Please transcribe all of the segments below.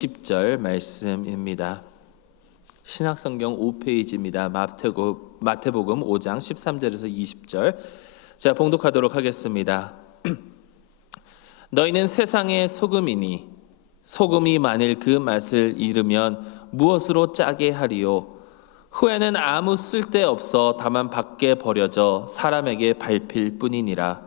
10절 말씀입니다. 신약성경 5페이지입니다. 마태복음 5장 13절에서 20절. 자, 봉독하도록 하겠습니다. 너희는 세상의 소금이니 소금이 만일 그 맛을 잃으면 무엇으로 짜게 하리요? 후에는 아무 쓸데없어 다만 밖에 버려져 사람에게 밟힐 뿐이니라.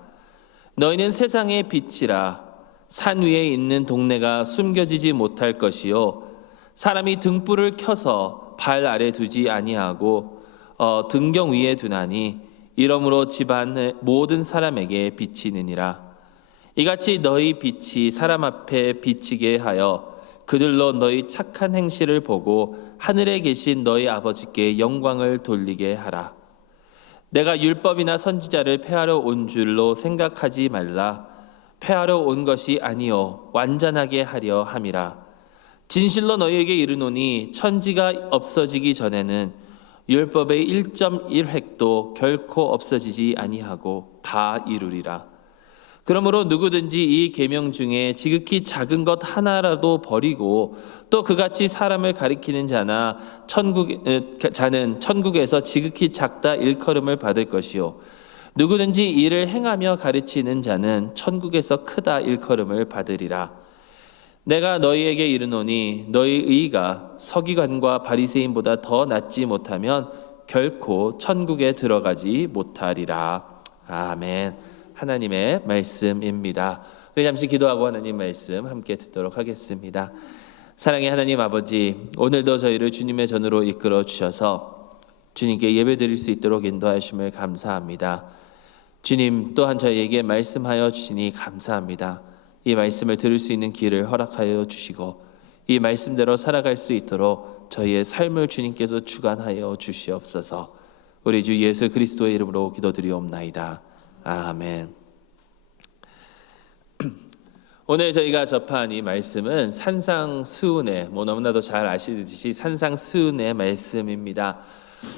너희는 세상의 빛이라. 산 위에 있는 동네가 숨겨지지 못할 것이요 사람이 등불을 켜서 발 아래 두지 아니하고 등경 위에 두나니 이러므로 집안의 모든 사람에게 비치느니라. 이같이 너희 빛이 사람 앞에 비치게 하여 그들로 너희 착한 행실을 보고 하늘에 계신 너희 아버지께 영광을 돌리게 하라. 내가 율법이나 선지자를 폐하러 온 줄로 생각하지 말라. 폐하러 온 것이 아니요 완전하게 하려 함이라. 진실로 너희에게 이르노니 천지가 없어지기 전에는 율법의 1.1획도 결코 없어지지 아니하고 다 이루리라. 그러므로 누구든지 이 계명 중에 지극히 작은 것 하나라도 버리고 또 그같이 사람을 가리키는 자는 천국에서 지극히 작다 일컬음을 받을 것이요 누구든지 이를 행하며 가르치는 자는 천국에서 크다 일컬음을 받으리라. 내가 너희에게 이르노니 너희 의가 서기관과 바리새인보다 더 낫지 못하면 결코 천국에 들어가지 못하리라. 아멘. 하나님의 말씀입니다. 우리 잠시 기도하고 하나님 말씀 함께 듣도록 하겠습니다. 사랑의 하나님 아버지, 오늘도 저희를 주님의 전으로 이끌어 주셔서 주님께 예배드릴 수 있도록 인도하심을 감사합니다. 주님, 또한 저희에게 말씀하여 주시니 감사합니다. 이 말씀을 들을 수 있는 길을 허락하여 주시고 이 말씀대로 살아갈 수 있도록 저희의 삶을 주님께서 주관하여 주시옵소서. 우리 주 예수 그리스도의 이름으로 기도드리옵나이다. 아멘. 오늘 저희가 접한 이 말씀은 산상수훈의 너무나도 잘 아시듯이 산상수훈의 말씀입니다.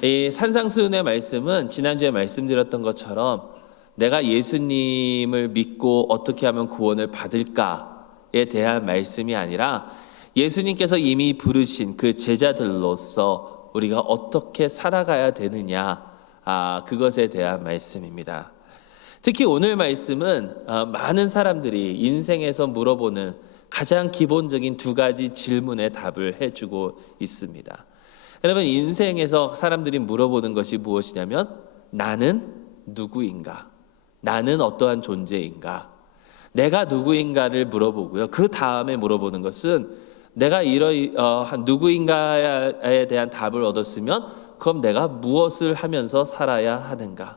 이 산상수훈의 말씀은 지난주에 말씀드렸던 것처럼 내가 예수님을 믿고 어떻게 하면 구원을 받을까에 대한 말씀이 아니라 예수님께서 이미 부르신 그 제자들로서 우리가 어떻게 살아가야 되느냐, 그것에 대한 말씀입니다. 특히 오늘 말씀은 많은 사람들이 인생에서 물어보는 가장 기본적인 두 가지 질문에 답을 해주고 있습니다. 여러분, 인생에서 사람들이 물어보는 것이 무엇이냐면 나는 누구인가? 나는 어떠한 존재인가? 내가 누구인가를 물어보고요. 그 다음에 물어보는 것은 내가 이러한 누구인가에 대한 답을 얻었으면 그럼 내가 무엇을 하면서 살아야 하는가?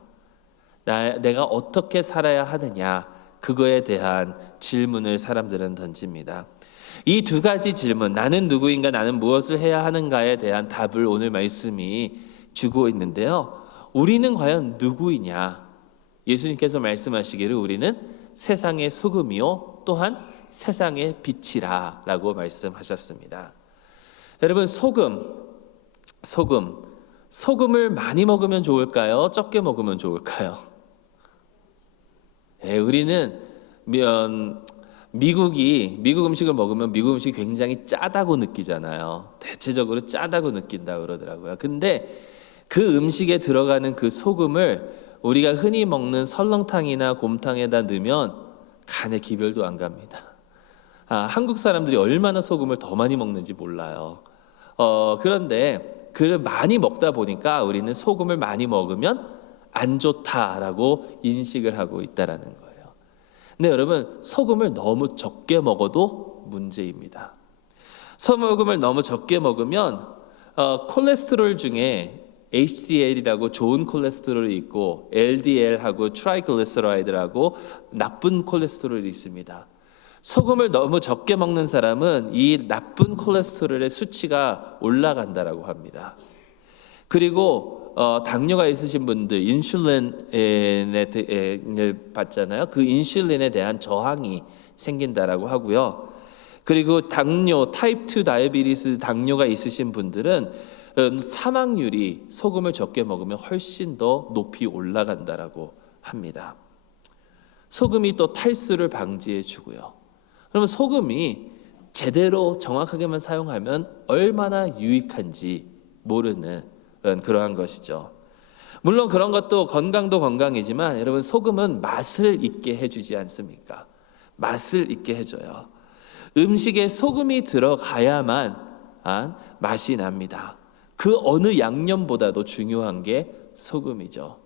내가 어떻게 살아야 하느냐? 그거에 대한 질문을 사람들은 던집니다. 이 두 가지 질문, 나는 누구인가, 나는 무엇을 해야 하는가에 대한 답을 오늘 말씀이 주고 있는데요. 우리는 과연 누구이냐? 예수님께서 말씀하시기를 우리는 세상의 소금이요 또한 세상의 빛이라 라고 말씀하셨습니다. 여러분, 소금을 많이 먹으면 좋을까요? 적게 먹으면 좋을까요? 우리는 미국 음식을 먹으면 미국 음식이 굉장히 짜다고 느끼잖아요. 대체적으로 짜다고 느낀다 그러더라고요. 근데 그 음식에 들어가는 그 소금을 우리가 흔히 먹는 설렁탕이나 곰탕에다 넣으면 간에 기별도 안 갑니다. 한국 사람들이 얼마나 소금을 더 많이 먹는지 몰라요. 그런데 그 많이 먹다 보니까 우리는 소금을 많이 먹으면 안 좋다라고 인식을 하고 있다라는 거예요. 근데 여러분, 소금을 너무 적게 먹어도 문제입니다. 소금을 너무 적게 먹으면 콜레스테롤 중에 HDL이라고 좋은 콜레스테롤이 있고 LDL하고 트라이글리세라이드라고 나쁜 콜레스테롤이 있습니다. 소금을 너무 적게 먹는 사람은 이 나쁜 콜레스테롤의 수치가 올라간다라고 합니다. 그리고 당뇨가 있으신 분들 인슐린을 받잖아요. 그 인슐린에 대한 저항이 생긴다라고 하고요. 그리고 당뇨, 타입 2 다이어비티스 당뇨가 있으신 분들은 사망률이 소금을 적게 먹으면 훨씬 더 높이 올라간다라고 합니다. 소금이 또 탈수를 방지해 주고요. 그러면 소금이 제대로 정확하게만 사용하면 얼마나 유익한지 모르는 그러한 것이죠. 물론 그런 것도 건강도 건강이지만 여러분, 소금은 맛을 있게 해주지 않습니까? 맛을 있게 해줘요. 음식에 소금이 들어가야만 맛이 납니다. 그 어느 양념보다도 중요한 게 소금이죠.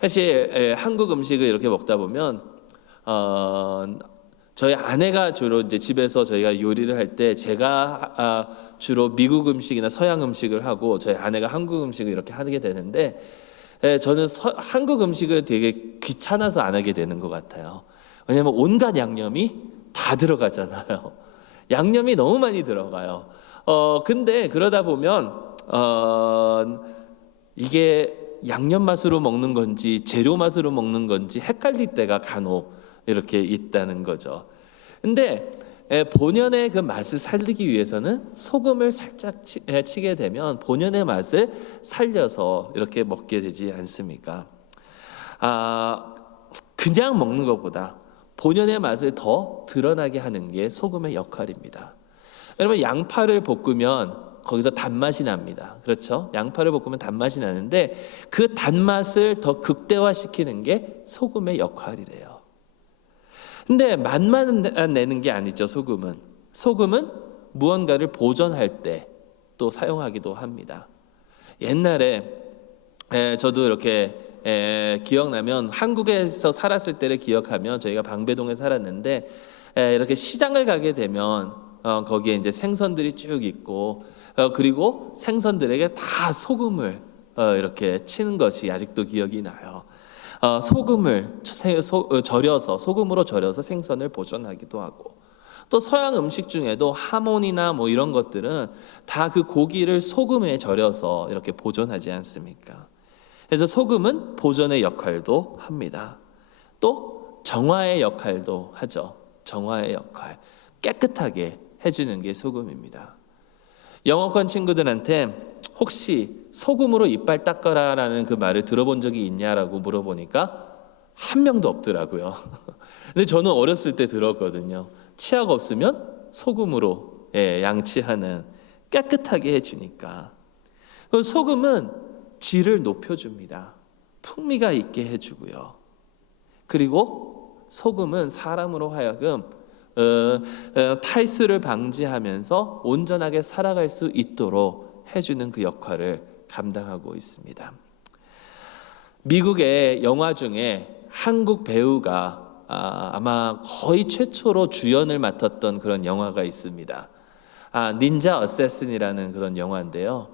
사실 한국 음식을 이렇게 먹다 보면 저희 아내가 주로 이제 집에서 저희가 요리를 할 때 제가 주로 미국 음식이나 서양 음식을 하고 저희 아내가 한국 음식을 이렇게 하게 되는데, 저는 한국 음식을 되게 귀찮아서 안 하게 되는 것 같아요. 왜냐하면 온갖 양념이 다 들어가잖아요. 양념이 너무 많이 들어가요. 근데 그러다 보면 이게 양념 맛으로 먹는 건지 재료 맛으로 먹는 건지 헷갈릴 때가 간혹 이렇게 있다는 거죠. 근데 본연의 그 맛을 살리기 위해서는 소금을 살짝 치게 되면 본연의 맛을 살려서 이렇게 먹게 되지 않습니까? 그냥 먹는 것보다 본연의 맛을 더 드러나게 하는 게 소금의 역할입니다. 여러분, 양파를 볶으면 거기서 단맛이 납니다. 그렇죠? 양파를 볶으면 단맛이 나는데 그 단맛을 더 극대화시키는 게 소금의 역할이래요. 근데 맛만 내는 게 아니죠, 소금은. 소금은 무언가를 보존할 때 또 사용하기도 합니다. 옛날에 저도 이렇게 기억나면 한국에서 살았을 때를 기억하면 저희가 방배동에 살았는데 이렇게 시장을 가게 되면 거기에 이제 생선들이 쭉 있고 그리고 생선들에게 다 소금을 이렇게 치는 것이 아직도 기억이 나요. 소금을 절여서 소금으로 절여서 생선을 보존하기도 하고, 또 서양 음식 중에도 하모니나 뭐 이런 것들은 다 그 고기를 소금에 절여서 이렇게 보존하지 않습니까? 그래서 소금은 보존의 역할도 합니다. 또 정화의 역할도 하죠. 정화의 역할, 깨끗하게 해주는 게 소금입니다. 영어권 친구들한테 혹시 소금으로 이빨 닦아라라는 그 말을 들어본 적이 있냐라고 물어보니까 한 명도 없더라고요. 근데 저는 어렸을 때 들었거든요. 치아가 없으면 소금으로 양치하는, 깨끗하게 해주니까. 소금은 질을 높여줍니다. 풍미가 있게 해주고요. 그리고 소금은 사람으로 하여금 탈수를 방지하면서 온전하게 살아갈 수 있도록 해주는 그 역할을 감당하고 있습니다. 미국의 영화 중에 한국 배우가 아마 거의 최초로 주연을 맡았던 그런 영화가 있습니다. 닌자 어세신이라는 그런 영화인데요.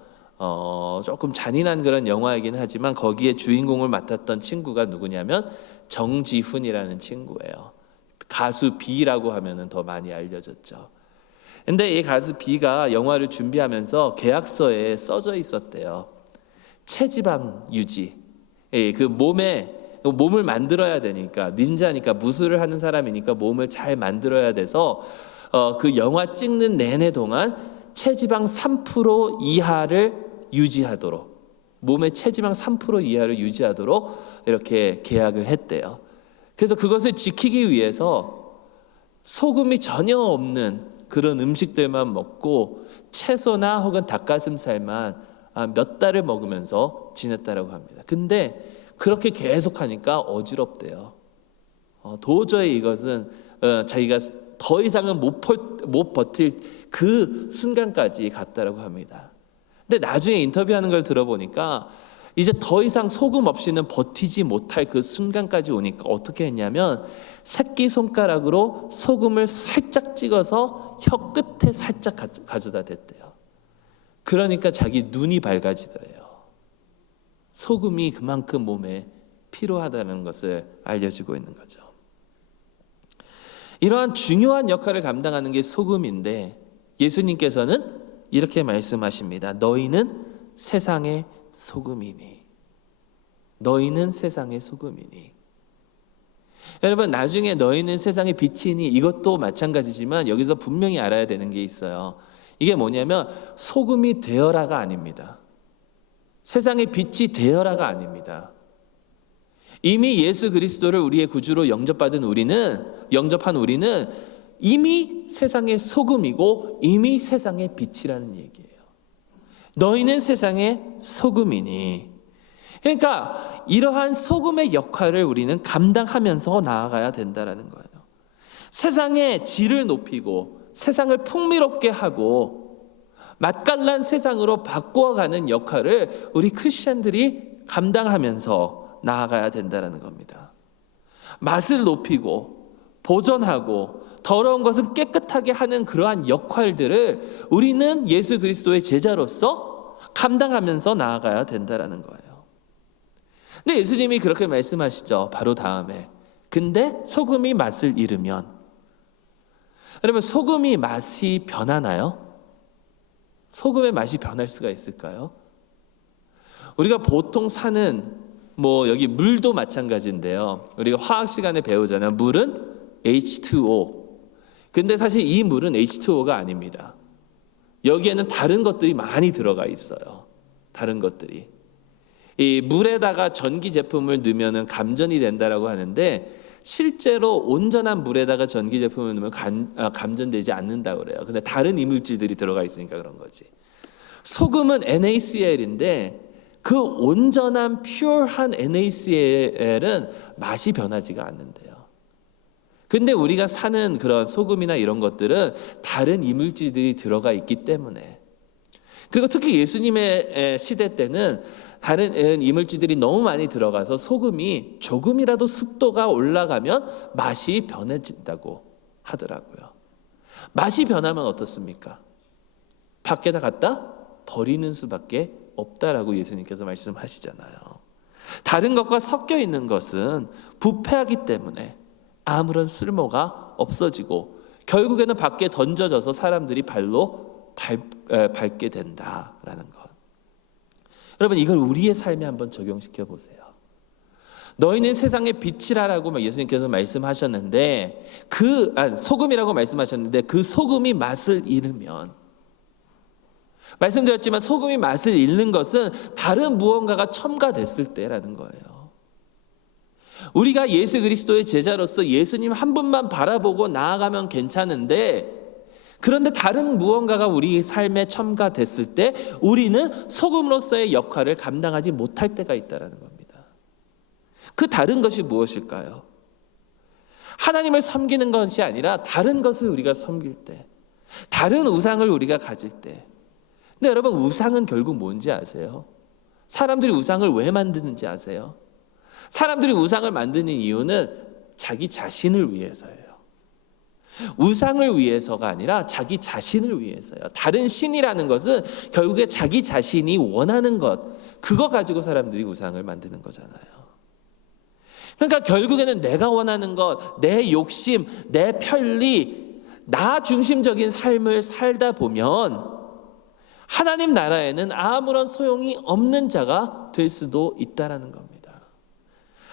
조금 잔인한 그런 영화이긴 하지만 거기에 주인공을 맡았던 친구가 누구냐면 정지훈이라는 친구예요. 가수 B라고 하면은 더 많이 알려졌죠. 근데 이 가수 B가 영화를 준비하면서 계약서에 써져 있었대요. 체지방 유지. 그 몸을 만들어야 되니까, 닌자니까 무술을 하는 사람이니까 몸을 잘 만들어야 돼서 그 영화 찍는 내내 동안 체지방 3% 이하를 유지하도록, 몸의 체지방 3% 이하를 유지하도록 이렇게 계약을 했대요. 그래서 그것을 지키기 위해서 소금이 전혀 없는 그런 음식들만 먹고 채소나 혹은 닭가슴살만 몇 달을 먹으면서 지냈다라고 합니다. 근데 그렇게 계속하니까 어지럽대요. 도저히 이것은 자기가 더 이상은 못 버틸 그 순간까지 갔다라고 합니다. 근데 나중에 인터뷰하는 걸 들어보니까 이제 더 이상 소금 없이는 버티지 못할 그 순간까지 오니까 어떻게 했냐면 새끼손가락으로 소금을 살짝 찍어서 혀 끝에 살짝 가져다 댔대요. 그러니까 자기 눈이 밝아지더래요. 소금이 그만큼 몸에 필요하다는 것을 알려주고 있는 거죠. 이러한 중요한 역할을 감당하는 게 소금인데 예수님께서는 이렇게 말씀하십니다. 너희는 세상의 소금이니. 너희는 세상의 소금이니. 여러분, 나중에 너희는 세상의 빛이니, 이것도 마찬가지지만 여기서 분명히 알아야 되는 게 있어요. 이게 뭐냐면 소금이 되어라가 아닙니다. 세상의 빛이 되어라가 아닙니다. 이미 예수 그리스도를 우리의 구주로 영접한 우리는 이미 세상의 소금이고 이미 세상의 빛이라는 얘기예요. 너희는 세상의 소금이니. 그러니까 이러한 소금의 역할을 우리는 감당하면서 나아가야 된다는 거예요. 세상의 질을 높이고 세상을 풍미롭게 하고 맛깔난 세상으로 바꾸어가는 역할을 우리 크리스천들이 감당하면서 나아가야 된다는 겁니다. 맛을 높이고 보존하고 더러운 것은 깨끗하게 하는 그러한 역할들을 우리는 예수 그리스도의 제자로서 감당하면서 나아가야 된다는 거예요. 근데 예수님이 그렇게 말씀하시죠. 바로 다음에. 근데 소금이 맛을 잃으면, 여러분 소금이 맛이 변하나요? 소금의 맛이 변할 수가 있을까요? 우리가 보통 사는 여기 물도 마찬가지인데요. 우리가 화학 시간에 배우잖아요. 물은 H2O. 근데 사실 이 물은 H2O가 아닙니다. 여기에는 다른 것들이 많이 들어가 있어요. 다른 것들이. 이 물에다가 전기 제품을 넣으면 감전이 된다라고 하는데 실제로 온전한 물에다가 전기 제품을 넣으면 감전되지 않는다고 그래요. 근데 다른 이물질들이 들어가 있으니까 그런 거지. 소금은 NaCl인데 그 온전한 퓨어한 NaCl은 맛이 변하지가 않는데요. 근데 우리가 사는 그런 소금이나 이런 것들은 다른 이물질들이 들어가 있기 때문에, 그리고 특히 예수님의 시대 때는 다른 이물질들이 너무 많이 들어가서 소금이 조금이라도 습도가 올라가면 맛이 변해진다고 하더라고요. 맛이 변하면 어떻습니까? 밖에다 갖다 버리는 수밖에 없다라고 예수님께서 말씀하시잖아요. 다른 것과 섞여 있는 것은 부패하기 때문에 아무런 쓸모가 없어지고 결국에는 밖에 던져져서 사람들이 발로 밟게 된다라는 것. 여러분 이걸 우리의 삶에 한번 적용시켜 보세요. 너희는 세상의 빛이라고 예수님께서 말씀하셨는데 소금이라고 말씀하셨는데 그 소금이 맛을 잃으면, 말씀드렸지만 소금이 맛을 잃는 것은 다른 무언가가 첨가됐을 때라는 거예요. 우리가 예수 그리스도의 제자로서 예수님 한 분만 바라보고 나아가면 괜찮은데, 그런데 다른 무언가가 우리 삶에 첨가됐을 때 우리는 소금으로서의 역할을 감당하지 못할 때가 있다는 겁니다. 그 다른 것이 무엇일까요? 하나님을 섬기는 것이 아니라 다른 것을 우리가 섬길 때, 다른 우상을 우리가 가질 때. 근데 여러분 우상은 결국 뭔지 아세요? 사람들이 우상을 왜 만드는지 아세요? 사람들이 우상을 만드는 이유는 자기 자신을 위해서예요. 우상을 위해서가 아니라 자기 자신을 위해서요. 다른 신이라는 것은 결국에 자기 자신이 원하는 것, 그거 가지고 사람들이 우상을 만드는 거잖아요. 그러니까 결국에는 내가 원하는 것, 내 욕심, 내 편리, 나 중심적인 삶을 살다 보면 하나님 나라에는 아무런 소용이 없는 자가 될 수도 있다라는 겁니다.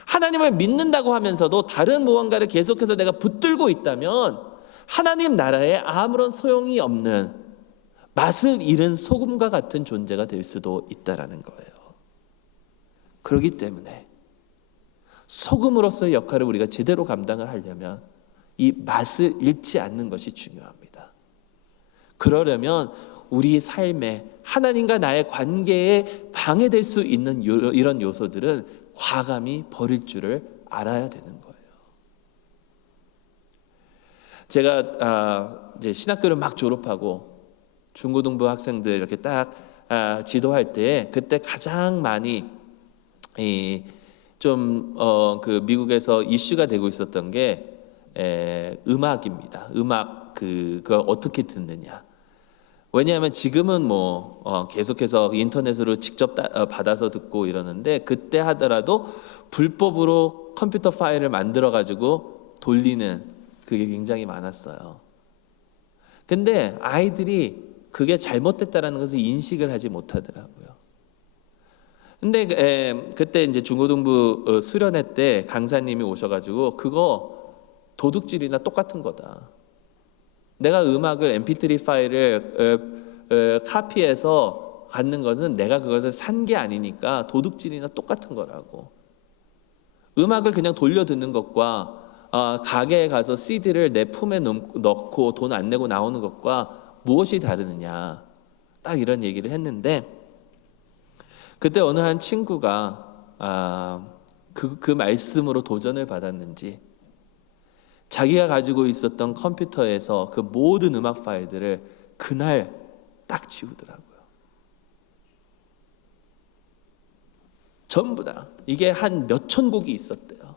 하나님을 믿는다고 하면서도 다른 무언가를 계속해서 내가 붙들고 있다면 하나님 나라에 아무런 소용이 없는 맛을 잃은 소금과 같은 존재가 될 수도 있다라는 거예요. 그렇기 때문에 소금으로서의 역할을 우리가 제대로 감당을 하려면 이 맛을 잃지 않는 것이 중요합니다. 그러려면 우리의 삶에 하나님과 나의 관계에 방해될 수 있는 이런 요소들은 과감히 버릴 줄을 알아야 되는 거예요. 제가 이제 신학교를 막 졸업하고 중고등부 학생들 이렇게 딱 지도할 때 그때 가장 많이 그 미국에서 이슈가 되고 있었던 게 음악입니다. 음악 그걸 어떻게 듣느냐. 왜냐하면 지금은 계속해서 인터넷으로 직접 받아서 듣고 이러는데 그때 하더라도 불법으로 컴퓨터 파일을 만들어 가지고 돌리는 그게 굉장히 많았어요. 근데 아이들이 그게 잘못됐다라는 것을 인식을 하지 못하더라고요. 근데 그때 이제 중고등부 수련회 때 강사님이 오셔가지고 그거 도둑질이나 똑같은 거다. 내가 음악을 mp3 파일을 카피해서 갖는 것은 내가 그것을 산 게 아니니까 도둑질이나 똑같은 거라고. 음악을 그냥 돌려 듣는 것과 가게에 가서 CD를 내 품에 넣고 돈 안 내고 나오는 것과 무엇이 다르느냐, 딱 이런 얘기를 했는데, 그때 어느 한 친구가 그 말씀으로 도전을 받았는지 자기가 가지고 있었던 컴퓨터에서 그 모든 음악 파일들을 그날 딱 지우더라고요. 전부 다. 이게 한 몇천 곡이 있었대요.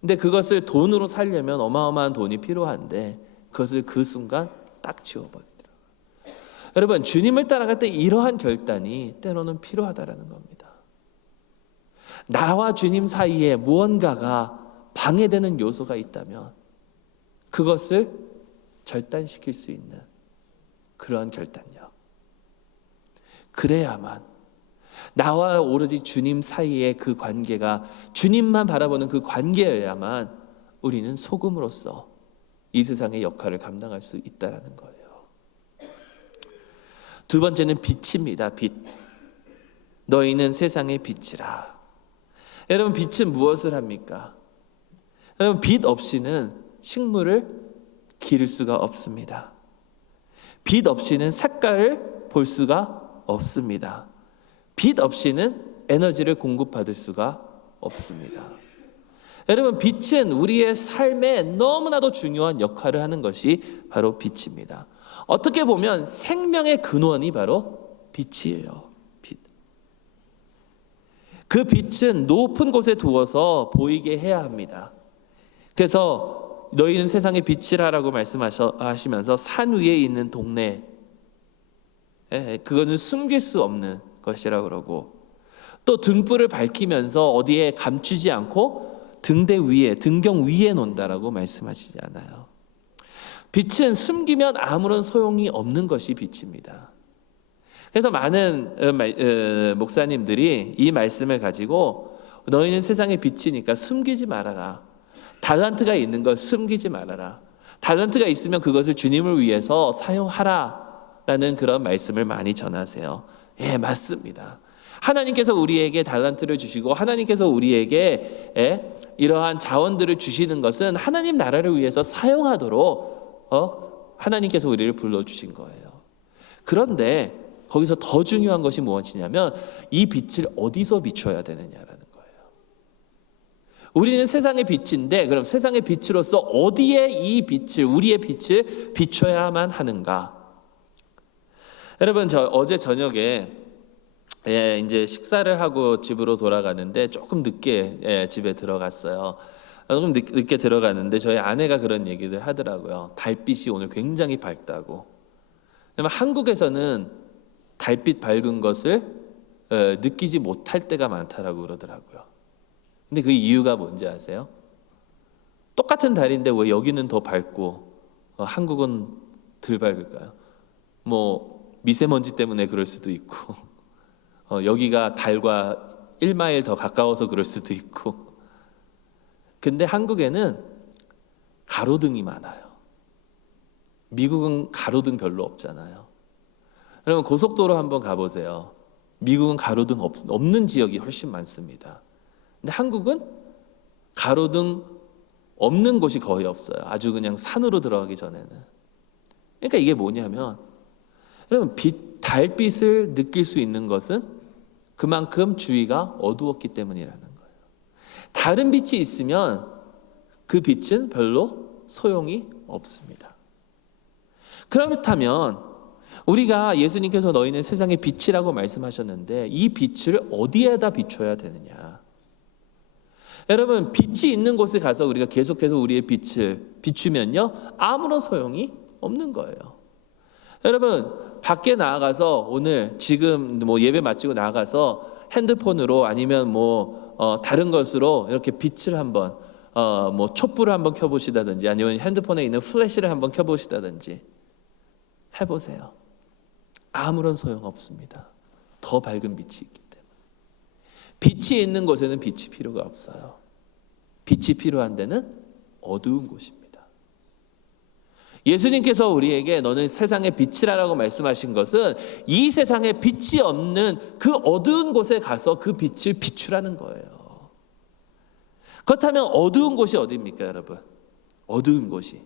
근데 그것을 돈으로 살려면 어마어마한 돈이 필요한데 그것을 그 순간 딱 지워버리더라고요. 여러분, 주님을 따라갈 때 이러한 결단이 때로는 필요하다라는 겁니다. 나와 주님 사이에 무언가가 방해되는 요소가 있다면 그것을 절단시킬 수 있는 그러한 결단력. 그래야만 나와 오로지 주님 사이의 그 관계가, 주님만 바라보는 그 관계여야만 우리는 소금으로서 이 세상의 역할을 감당할 수 있다는 거예요. 두 번째는 빛입니다. 빛. 너희는 세상의 빛이라. 여러분, 빛은 무엇을 합니까? 여러분, 빛 없이는 식물을 기를 수가 없습니다. 빛 없이는 색깔을 볼 수가 없습니다. 빛 없이는 에너지를 공급받을 수가 없습니다. 여러분, 빛은 우리의 삶에 너무나도 중요한 역할을 하는 것이 바로 빛입니다. 어떻게 보면 생명의 근원이 바로 빛이에요. 빛. 그 빛은 높은 곳에 두어서 보이게 해야 합니다. 그래서 너희는 세상의 빛이라고 말씀하시면서 산 위에 있는 동네, 그거는 숨길 수 없는 것이라고 그러고, 또 등불을 밝히면서 어디에 감추지 않고 등대 위에, 등경 위에 놓는다라고 말씀하시지 않아요. 빛은 숨기면 아무런 소용이 없는 것이 빛입니다. 그래서 많은 목사님들이 이 말씀을 가지고 너희는 세상의 빛이니까 숨기지 말아라. 달란트가 있는 것 숨기지 말아라. 달란트가 있으면 그것을 주님을 위해서 사용하라라는 그런 말씀을 많이 전하세요. 예, 맞습니다. 하나님께서 우리에게 달란트를 주시고 하나님께서 우리에게 이러한 자원들을 주시는 것은 하나님 나라를 위해서 사용하도록 하나님께서 우리를 불러주신 거예요. 그런데 거기서 더 중요한 것이 무엇이냐면 이 빛을 어디서 비춰야 되느냐라는 거예요. 우리는 세상의 빛인데 그럼 세상의 빛으로서 어디에 이 빛을, 우리의 빛을 비춰야만 하는가? 여러분, 저 어제 저녁에 이제 식사를 하고 집으로 돌아가는데 조금 늦게 집에 들어갔어요. 조금 늦게 들어갔는데 저희 아내가 그런 얘기를 하더라고요. 달빛이 오늘 굉장히 밝다고. 한국에서는 달빛 밝은 것을 느끼지 못할 때가 많다라고 그러더라고요. 근데 그 이유가 뭔지 아세요? 똑같은 달인데 왜 여기는 더 밝고 한국은 덜 밝을까요? 뭐 미세먼지 때문에 그럴 수도 있고 여기가 달과 1마일 더 가까워서 그럴 수도 있고, 근데 한국에는 가로등이 많아요. 미국은 가로등 별로 없잖아요. 여러분, 고속도로 한번 가보세요. 미국은 가로등 없는 지역이 훨씬 많습니다. 근데 한국은 가로등 없는 곳이 거의 없어요. 아주 그냥 산으로 들어가기 전에는. 그러니까 이게 뭐냐면, 여러분, 달빛을 느낄 수 있는 것은 그만큼 주위가 어두웠기 때문이라는 거예요. 다른 빛이 있으면 그 빛은 별로 소용이 없습니다. 그렇다면 우리가 예수님께서 너희는 세상의 빛이라고 말씀하셨는데 이 빛을 어디에다 비춰야 되느냐? 여러분, 빛이 있는 곳에 가서 우리가 계속해서 우리의 빛을 비추면요, 아무런 소용이 없는 거예요. 여러분, 밖에 나가서 오늘 지금 뭐 예배 마치고 나가서 핸드폰으로 아니면 다른 것으로 이렇게 빛을 한번 촛불을 한번 켜보시다든지 아니면 핸드폰에 있는 플래시를 한번 켜보시다든지 해보세요. 아무런 소용 없습니다. 더 밝은 빛이 있기 때문에. 빛이 있는 곳에는 빛이 필요가 없어요. 빛이 필요한 데는 어두운 곳입니다. 예수님께서 우리에게 너는 세상의 빛이라고 말씀하신 것은 이 세상에 빛이 없는 그 어두운 곳에 가서 그 빛을 비추라는 거예요. 그렇다면 어두운 곳이 어디입니까, 여러분? 어두운 곳이.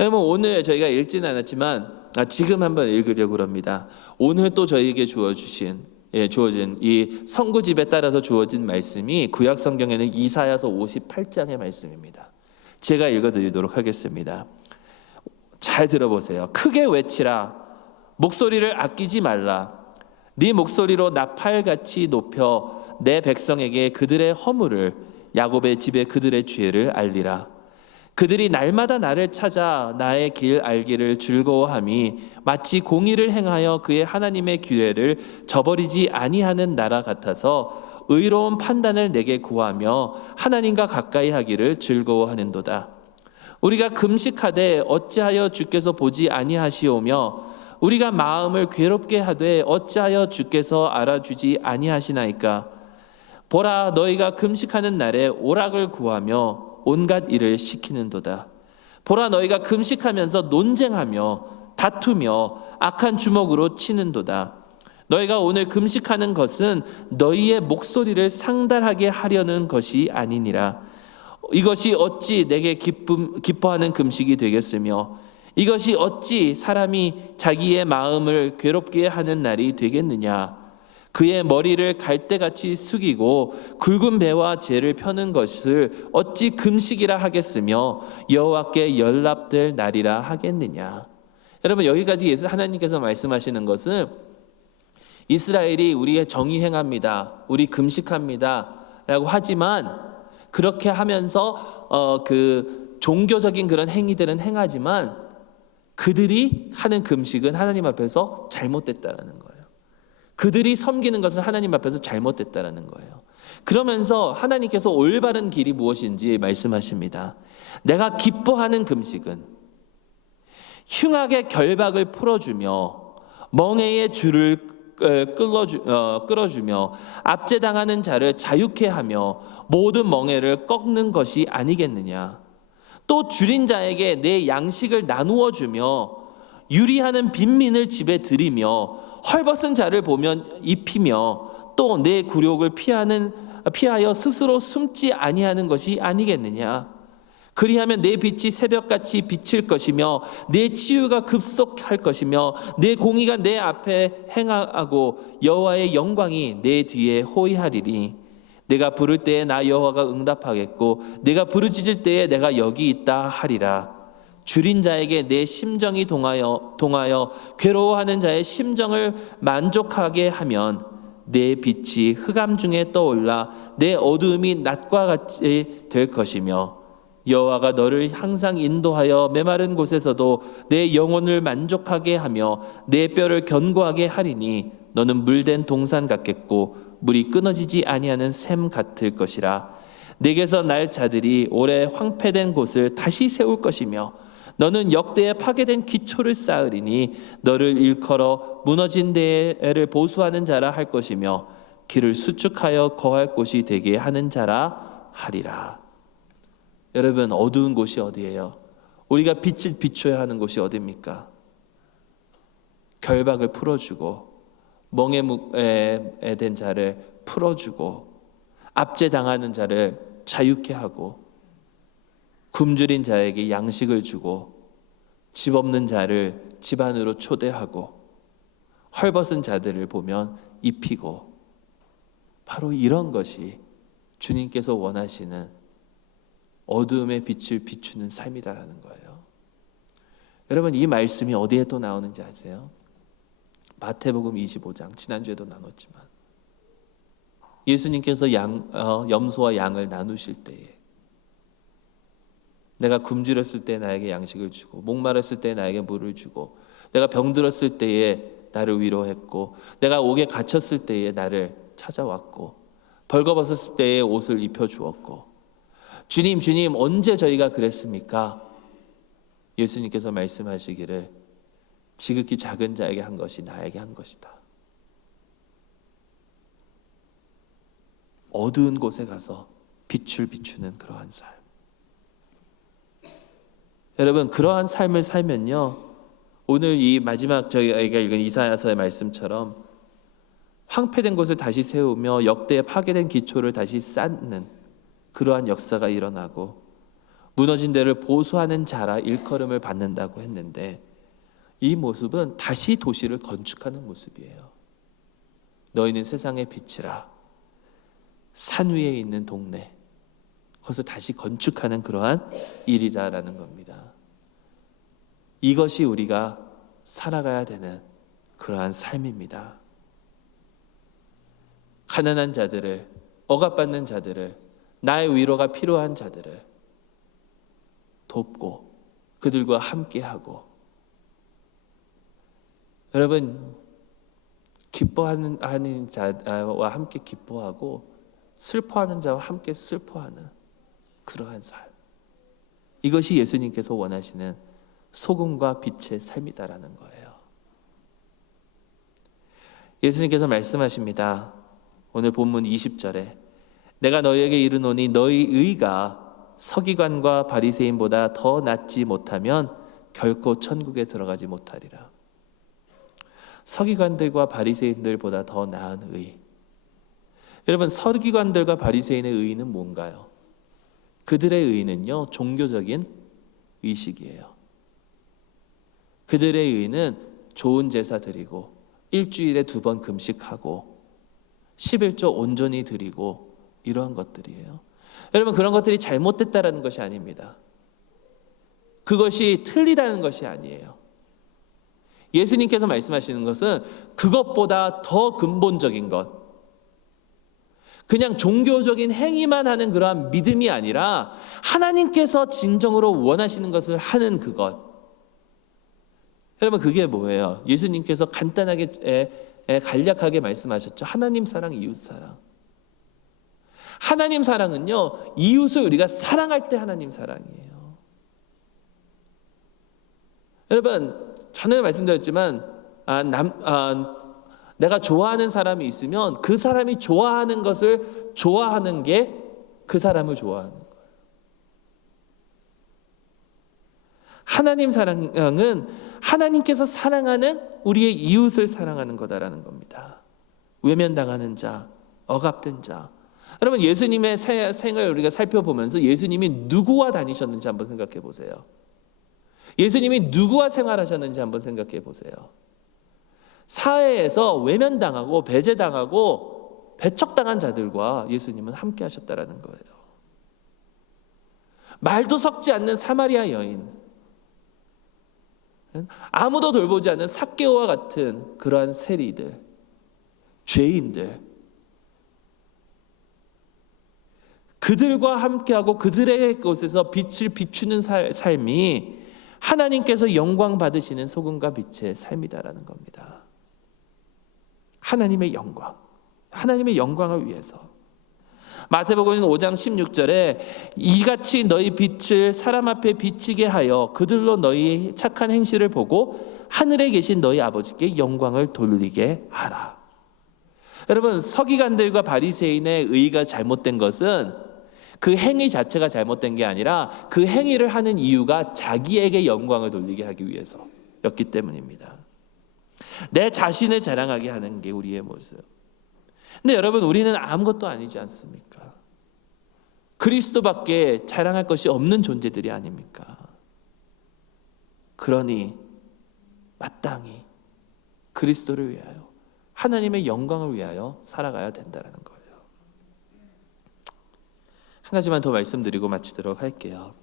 여러분, 오늘 저희가 읽지는 않았지만 지금 한번 읽으려고 합니다. 오늘 또 저희에게 주어진 이 선구집에 따라서 주어진 말씀이 구약 성경에는 이사야서 58장의 말씀입니다. 제가 읽어드리도록 하겠습니다. 잘 들어보세요. 크게 외치라. 목소리를 아끼지 말라. 네 목소리로 나팔같이 높여 내 백성에게 그들의 허물을, 야곱의 집에 그들의 죄를 알리라. 그들이 날마다 나를 찾아 나의 길 알기를 즐거워함이 마치 공의를 행하여 그의 하나님의 규례를 저버리지 아니하는 나라 같아서 의로운 판단을 내게 구하며 하나님과 가까이 하기를 즐거워하는도다. 우리가 금식하되 어찌하여 주께서 보지 아니하시오며 우리가 마음을 괴롭게 하되 어찌하여 주께서 알아주지 아니하시나이까. 보라, 너희가 금식하는 날에 오락을 구하며 온갖 일을 시키는도다. 보라, 너희가 금식하면서 논쟁하며 다투며 악한 주먹으로 치는도다. 너희가 오늘 금식하는 것은 너희의 목소리를 상달하게 하려는 것이 아니니라. 이것이 어찌 내게 기뻐하는 금식이 되겠으며 이것이 어찌 사람이 자기의 마음을 괴롭게 하는 날이 되겠느냐. 그의 머리를 갈대같이 숙이고 굵은 배와 재를 펴는 것을 어찌 금식이라 하겠으며 여호와께 연락될 날이라 하겠느냐. 여러분, 여기까지 하나님께서 말씀하시는 것은 이스라엘이 우리의 정의 행합니다, 우리 금식합니다 라고 하지만, 그렇게 하면서 그 종교적인 그런 행위들은 행하지만 그들이 하는 금식은 하나님 앞에서 잘못됐다라는 거예요. 그들이 섬기는 것은 하나님 앞에서 잘못됐다라는 거예요. 그러면서 하나님께서 올바른 길이 무엇인지 말씀하십니다. 내가 기뻐하는 금식은 흉악의 결박을 풀어주며 멍에의 줄을 끌어주며 압제당하는 자를 자유케 하며 모든 멍에를 꺾는 것이 아니겠느냐. 또 줄인 자에게 내 양식을 나누어 주며 유리하는 빈민을 집에 들이며 헐벗은 자를 보면 입히며 또 내 굴욕을 피하여 스스로 숨지 아니하는 것이 아니겠느냐. 그리하면 내 빛이 새벽같이 비칠 것이며 내 치유가 급속할 것이며 내 공의가 내 앞에 행하고 여호와의 영광이 내 뒤에 호위하리니 내가 부를 때에 나 여호와가 응답하겠고 내가 부르짖을 때에 내가 여기 있다 하리라. 줄인 자에게 내 심정이 동하여 괴로워하는 자의 심정을 만족하게 하면 내 빛이 흑암 중에 떠올라 내 어두움이 낮과 같이 될 것이며 여호와가 너를 항상 인도하여 메마른 곳에서도 내 영혼을 만족하게 하며 내 뼈를 견고하게 하리니 너는 물된 동산 같겠고 물이 끊어지지 아니하는 샘 같을 것이라. 내게서 날 자들이 오래 황폐된 곳을 다시 세울 것이며 너는 역대에 파괴된 기초를 쌓으리니 너를 일컬어 무너진 데를 보수하는 자라 할 것이며 길을 수축하여 거할 곳이 되게 하는 자라 하리라. 여러분, 어두운 곳이 어디예요? 우리가 빛을 비춰야 하는 곳이 어디입니까? 결박을 풀어주고 멍에 된 자를 풀어주고 압제당하는 자를 자유케 하고 굶주린 자에게 양식을 주고 집 없는 자를 집 안으로 초대하고 헐벗은 자들을 보면 입히고, 바로 이런 것이 주님께서 원하시는 어두움의 빛을 비추는 삶이다라는 거예요. 여러분, 이 말씀이 어디에 또 나오는지 아세요? 마태복음 25장, 지난주에도 나눴지만 예수님께서 염소와 양을 나누실 때에 내가 굶주렸을 때 나에게 양식을 주고 목마랐을 때 나에게 물을 주고 내가 병들었을 때에 나를 위로했고 내가 옥에 갇혔을 때에 나를 찾아왔고 벌거벗었을 때에 옷을 입혀주었고, 주님 언제 저희가 그랬습니까? 예수님께서 말씀하시기를 지극히 작은 자에게 한 것이 나에게 한 것이다. 어두운 곳에 가서 빛을 비추는 그러한 삶. 여러분, 그러한 삶을 살면요, 오늘 이 마지막 저희가 읽은 이사야서의 말씀처럼 황폐된 곳을 다시 세우며 역대의 파괴된 기초를 다시 쌓는 그러한 역사가 일어나고 무너진 데를 보수하는 자라 일컬음을 받는다고 했는데, 이 모습은 다시 도시를 건축하는 모습이에요. 너희는 세상의 빛이라. 산 위에 있는 동네, 그것을 다시 건축하는 그러한 일이다라는 겁니다. 이것이 우리가 살아가야 되는 그러한 삶입니다. 가난한 자들을, 억압받는 자들을, 나의 위로가 필요한 자들을 돕고 그들과 함께하고, 여러분, 기뻐하는 자와 함께 기뻐하고 슬퍼하는 자와 함께 슬퍼하는 그러한 삶, 이것이 예수님께서 원하시는 소금과 빛의 삶이다라는 거예요. 예수님께서 말씀하십니다. 오늘 본문 20절에 내가 너희에게 이르노니 너희 의가 서기관과 바리새인보다 더 낫지 못하면 결코 천국에 들어가지 못하리라. 서기관들과 바리새인들보다 더 나은 의. 여러분, 서기관들과 바리새인의 의는 뭔가요? 그들의 의는요, 종교적인 의식이에요. 그들의 의는 좋은 제사 드리고 일주일에 2번 금식하고 11조 온전히 드리고 이러한 것들이에요. 여러분, 그런 것들이 잘못됐다라는 것이 아닙니다. 그것이 틀리다는 것이 아니에요. 예수님께서 말씀하시는 것은 그것보다 더 근본적인 것, 그냥 종교적인 행위만 하는 그러한 믿음이 아니라 하나님께서 진정으로 원하시는 것을 하는 그것. 여러분, 그게 뭐예요? 예수님께서 간단하게 간략하게 말씀하셨죠. 하나님 사랑, 이웃 사랑. 하나님 사랑은요, 이웃을 우리가 사랑할 때 하나님 사랑이에요. 여러분, 전에 말씀드렸지만 내가 좋아하는 사람이 있으면 그 사람이 좋아하는 것을 좋아하는 게 그 사람을 좋아하는 거예요. 하나님 사랑은 하나님께서 사랑하는 우리의 이웃을 사랑하는 거다라는 겁니다. 외면당하는 자, 억압된 자. 여러분, 예수님의 생을 우리가 살펴보면서 예수님이 누구와 다니셨는지 한번 생각해 보세요. 예수님이 누구와 생활하셨는지 한번 생각해 보세요. 사회에서 외면당하고 배제당하고 배척당한 자들과 예수님은 함께 하셨다라는 거예요. 말도 섞지 않는 사마리아 여인, 아무도 돌보지 않는 삭개오와 같은 그러한 세리들, 죄인들, 그들과 함께하고 그들의 곳에서 빛을 비추는 삶이 하나님께서 영광 받으시는 소금과 빛의 삶이다라는 겁니다. 하나님의 영광, 하나님의 영광을 위해서. 마태복음 5장 16절에 이같이 너희 빛을 사람 앞에 비치게 하여 그들로 너희 착한 행실을 보고 하늘에 계신 너희 아버지께 영광을 돌리게 하라. 여러분, 서기관들과 바리새인의 의가 잘못된 것은 그 행위 자체가 잘못된 게 아니라 그 행위를 하는 이유가 자기에게 영광을 돌리게 하기 위해서였기 때문입니다. 내 자신을 자랑하게 하는 게 우리의 모습. 근데 여러분, 우리는 아무것도 아니지 않습니까? 그리스도밖에 자랑할 것이 없는 존재들이 아닙니까? 그러니 마땅히 그리스도를 위하여, 하나님의 영광을 위하여 살아가야 된다는 거예요. 한 가지만 더 말씀드리고 마치도록 할게요.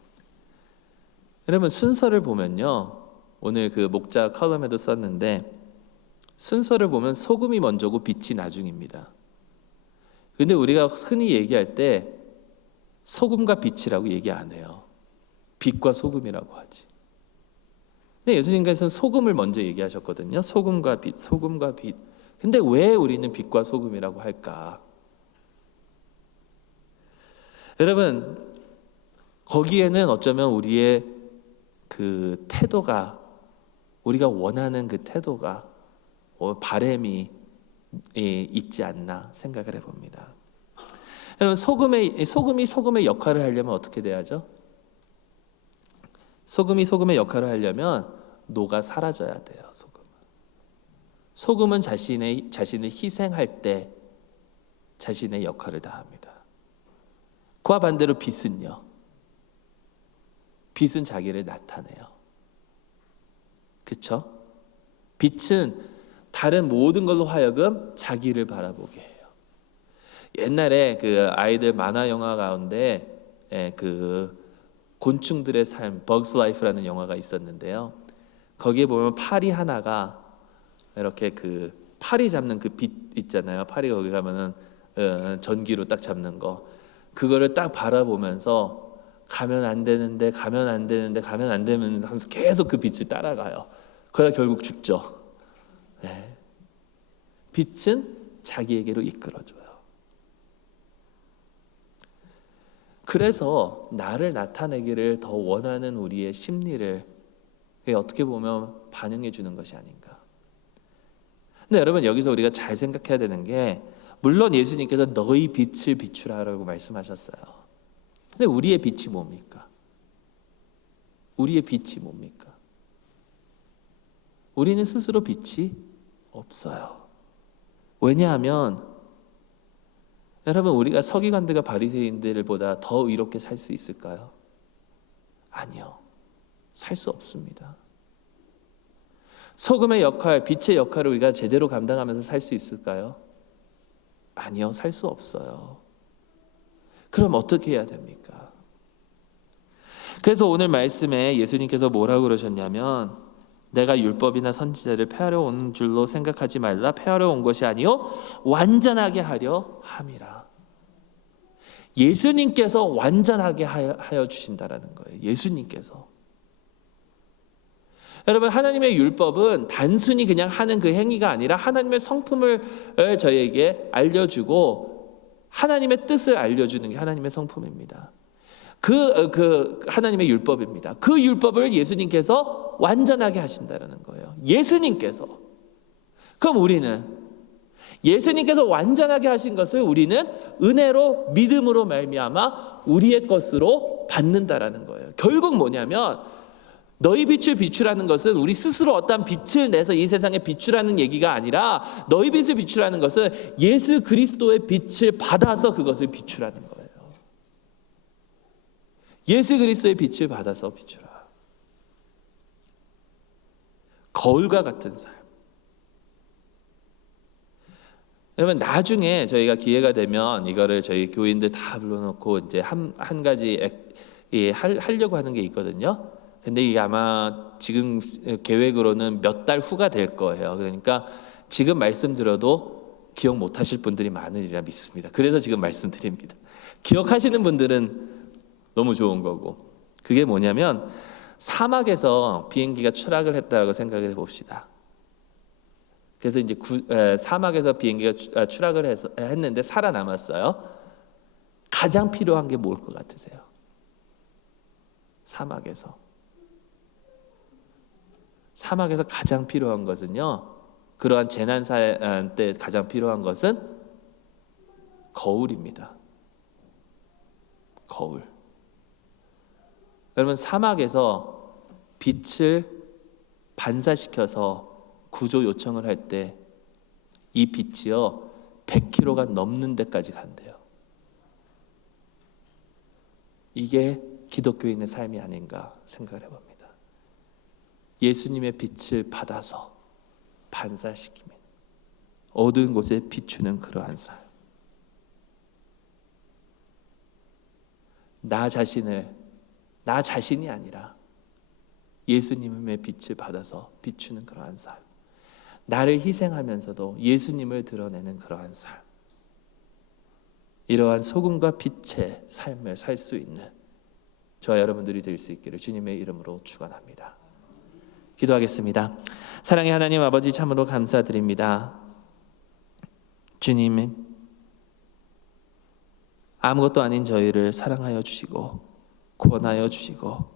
여러분, 순서를 보면요, 오늘 그 목자 칼럼에도 썼는데 순서를 보면 소금이 먼저고 빛이 나중입니다. 근데 우리가 흔히 얘기할 때 소금과 빛이라고 얘기 안 해요. 빛과 소금이라고 하지. 근데 예수님께서는 소금을 먼저 얘기하셨거든요. 소금과 빛, 소금과 빛. 근데 왜 우리는 빛과 소금이라고 할까? 여러분, 거기에는 어쩌면 우리의 그 태도가, 우리가 원하는 그 태도가, 바램이 있지 않나 생각을 해봅니다. 여러분, 소금이 소금의 역할을 하려면 어떻게 돼야죠? 소금이 소금의 역할을 하려면 녹아 사라져야 돼요. 소금은 자신을 희생할 때 자신의 역할을 다합니다. 그와 반대로 빛은요. 빛은 자기를 나타내요. 그렇죠? 빛은 다른 모든 걸로 하여금 자기를 바라보게 해요. 옛날에 그 아이들 만화 영화 가운데 그 곤충들의 삶, Bugs Life라는 영화가 있었는데요. 거기에 보면 파리 하나가 이렇게 그 파리 잡는 그 빛 있잖아요. 파리 거기 가면은 전기로 딱 잡는 거. 그거를 딱 바라보면서 가면 안 되는데 가면 안 되는데 가면 안 되면서 하면서 계속 그 빛을 따라가요. 그러다 결국 죽죠. 네. 빛은 자기에게로 이끌어줘요. 그래서 나를 나타내기를 더 원하는 우리의 심리를 어떻게 보면 반영해 주는 것이 아닌가. 근데 여러분 여기서 우리가 잘 생각해야 되는 게 물론 예수님께서 너희 빛을 비추라라고 말씀하셨어요. 근데 우리의 빛이 뭡니까? 우리의 빛이 뭡니까? 우리는 스스로 빛이 없어요. 왜냐하면 여러분 우리가 서기관들과 바리새인들보다 더 의롭게 살 수 있을까요? 아니요. 살 수 없습니다. 소금의 역할, 빛의 역할을 우리가 제대로 감당하면서 살 수 있을까요? 아니요. 살 수 없어요. 그럼 어떻게 해야 됩니까? 그래서 오늘 말씀에 예수님께서 뭐라고 그러셨냐면 내가 율법이나 선지자를 폐하려 온 줄로 생각하지 말라. 폐하려 온 것이 아니요 완전하게 하려 함이라. 예수님께서 완전하게 하여 주신다라는 거예요. 예수님께서. 여러분 하나님의 율법은 단순히 그냥 하는 그 행위가 아니라 하나님의 성품을 저희에게 알려주고 하나님의 뜻을 알려주는 게 하나님의 성품입니다. 그 하나님의 율법입니다. 그 율법을 예수님께서 완전하게 하신다는 거예요. 예수님께서. 그럼 우리는 예수님께서 완전하게 하신 것을 우리는 은혜로 믿음으로 말미암아 우리의 것으로 받는다라는 거예요. 결국 뭐냐면 너희 빛을 비추라는 것은 우리 스스로 어떤 빛을 내서 이 세상에 비추라는 얘기가 아니라 너희 빛을 비추라는 것은 예수 그리스도의 빛을 받아서 그것을 비추라는 거예요. 예수 그리스도의 빛을 받아서 비추라. 거울과 같은 삶. 여러분 나중에 저희가 기회가 되면 이거를 저희 교인들 다 불러놓고 이제 한 가지 하려고 하는 게 있거든요. 근데 이게 아마 지금 계획으로는 몇 달 후가 될 거예요. 그러니까 지금 말씀드려도 기억 못 하실 분들이 많으리라 믿습니다. 그래서 지금 말씀드립니다. 기억하시는 분들은 너무 좋은 거고. 그게 뭐냐면 사막에서 비행기가 추락을 했다고 생각해 봅시다. 그래서 이제 사막에서 비행기가 추락을 했는데 살아남았어요. 가장 필요한 게 뭘 것 같으세요? 사막에서 가장 필요한 것은요. 그러한 재난 때 가장 필요한 것은 거울입니다. 거울. 여러분 사막에서 빛을 반사시켜서 구조 요청을 할 때 이 빛이요 100km가 넘는 데까지 간대요. 이게 기독교인의 삶이 아닌가 생각을 해봅니다. 예수님의 빛을 받아서 반사시키면 어두운 곳에 비추는 그러한 삶. 나 자신이 아니라 예수님의 빛을 받아서 비추는 그러한 삶. 나를 희생하면서도 예수님을 드러내는 그러한 삶. 이러한 소금과 빛의 삶을 살 수 있는 저와 여러분들이 될 수 있기를 주님의 이름으로 축원합니다. 기도하겠습니다. 사랑의 하나님 아버지 참으로 감사드립니다. 주님, 아무것도 아닌 저희를 사랑하여 주시고 구원하여 주시고